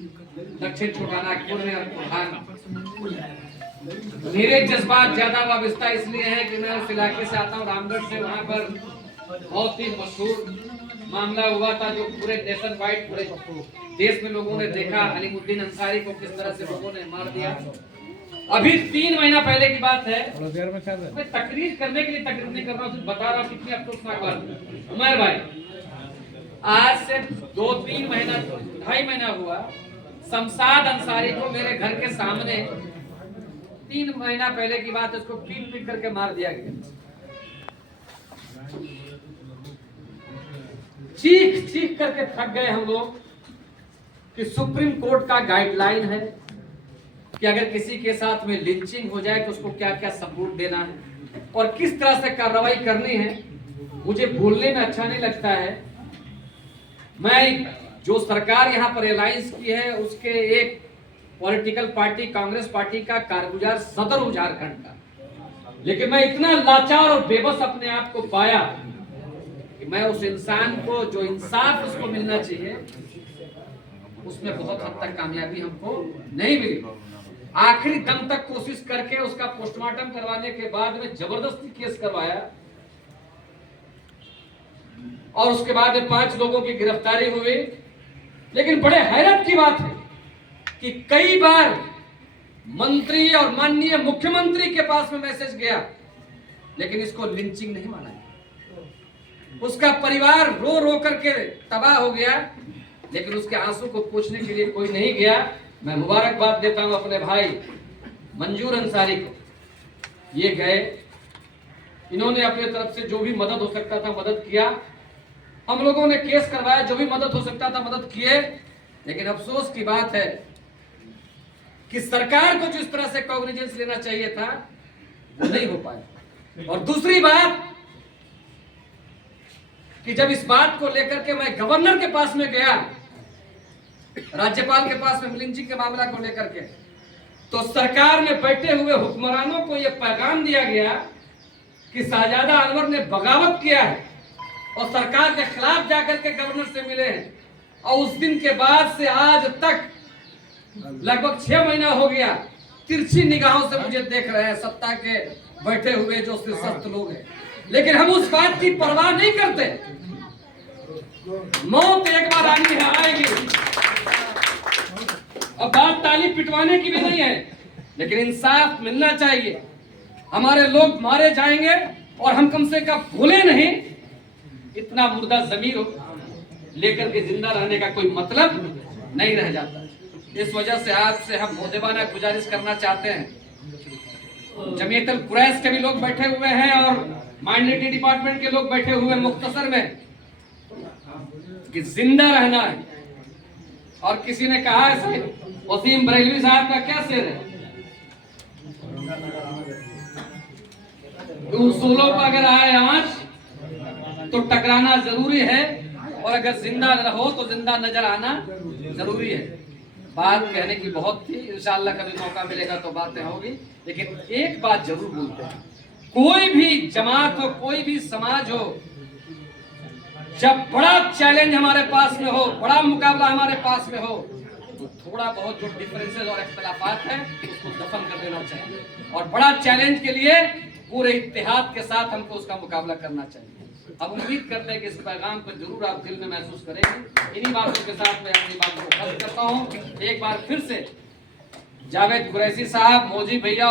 दक्षिण छोटानागपुर में और प्रधान मेरे जज्बात ज्यादा वाबस्ता इसलिए है कि मैं उस इलाके से आता हूँ, रामगढ़ से। वहाँ पर बहुत ही मशहूर मामला हुआ था जो पूरे नेशन वाइड, पूरे देश में लोगों ने देखा। अलीमुद्दीन अंसारी को किस तरह से लोगों ने मार दिया। अभी 3 महीना पहले की बात है। मैं तकरीर करने के लिए तकरीर नहीं कर रहा हूँ, बता रहा हूँ कितनी अफसोसनाक बात। उमर भाई, आज से 2-3 महीना, 2.5 महीना हुआ, शमशाद अंसारी को मेरे घर के सामने 3 महीना पहले की बात, उसको पीट करके मार दिया गया। चीख करके थक गए हम लोग कि सुप्रीम कोर्ट का गाइडलाइन है कि अगर किसी के साथ में लिंचिंग हो जाए तो उसको क्या क्या सबूत देना है और किस तरह से कार्रवाई करनी है। मुझे बोलने में अच्छा नहीं लगता है। मैं जो सरकार यहाँ पर अलायंस की है उसके एक पॉलिटिकल पार्टी कांग्रेस पार्टी का कारगुजार सदर हूं झारखंड का, लेकिन मैं इतना लाचार और बेबस अपने आप को पाया कि मैं उस इंसान को जो इंसाफ उसको मिलना चाहिए उसमें बहुत हद तक कामयाबी हमको नहीं मिली। आखिरी दम तक कोशिश करके उसका पोस्टमार्टम करवाने के बाद में जबरदस्ती केस करवाया और उसके बाद में 5 लोगों की गिरफ्तारी हुई। लेकिन बड़े हैरत की बात है कि कई बार मंत्री और माननीय मुख्यमंत्री के पास में मैसेज गया, लेकिन इसको लिंचिंग नहीं माना। उसका परिवार रो रो करके तबाह हो गया, लेकिन उसके आंसू को पूछने के लिए कोई नहीं गया। मैं मुबारकबाद देता हूं अपने भाई मंजूर अंसारी को। ये गए, इन्होंने अपने तरफ से जो भी मदद हो सकता था मदद किया। हम लोगों ने केस करवाया, जो भी मदद हो सकता था मदद किए। लेकिन अफसोस की बात है कि सरकार को जिस तरह से कॉग्निजेंस लेना चाहिए था वो नहीं हो पाया। और दूसरी बात कि जब इस बात को लेकर के मैं गवर्नर के पास में गया, राज्यपाल के पास में लिंचिंग के मामला को लेकर के, तो सरकार में बैठे हुए हुक्मरानों को यह पैगाम दिया गया कि शाहजादा अनवर ने बगावत किया है और सरकार के खिलाफ जाकर के गवर्नर से मिले हैं। और उस दिन के बाद से आज तक लगभग 6 महीना हो गया, तिरछी निगाहों से मुझे देख रहे हैं सत्ता के बैठे हुए जो शीर्षस्थ लोग हैं। लेकिन हम उस बात की परवाह नहीं करते। मौत एक बार आनी है, आएगी। अब बात ताली पिटवाने की भी नहीं है, लेकिन इंसाफ मिलना चाहिए। हमारे लोग मारे जाएंगे और हम कम से कम भूले नहीं। इतना मुर्दा जमीर लेकर के जिंदा रहने का कोई मतलब नहीं रह जाता। इस वजह से आपसे हम मोहदेबाना गुजारिश करना चाहते हैं। जमीयतुल कुरैश के भी लोग बैठे हुए हैं और माइनॉरिटी डिपार्टमेंट के लोग बैठे हुए मुख्तसर में कि जिंदा रहना है। और किसी ने कहा है, वसीम बरेलवी साहब का क्या शेर है, उसूलों पर अगर आए आंच तो टकराना जरूरी है, और अगर जिंदा रहो तो जिंदा नजर आना जरूरी है। बात कहने की बहुत थी, इंशाअल्लाह कभी मौका मिलेगा तो बातें होगी। लेकिन एक बात जरूर बोलते हैं, कोई भी जमात हो, कोई भी समाज हो, जब बड़ा चैलेंज हमारे पास में हो, बड़ा मुकाबला हमारे पास में हो, तो थोड़ा बहुत जो डिफरेंसेस और इख्तिलाफात है उसको दफन कर देना चाहिए और बड़ा चैलेंज के लिए पूरे इत्तेहाद के साथ हमको उसका मुकाबला करना चाहिए। अब उम्मीद करते हैं कि इस पैगाम को जरूर आप दिल में महसूस करेंगे। इन्हीं बातों के साथ मैं अपनी बात को खत्म करता हूँ। एक बार फिर से जावेद कुरैशी साहब, मौजी भैया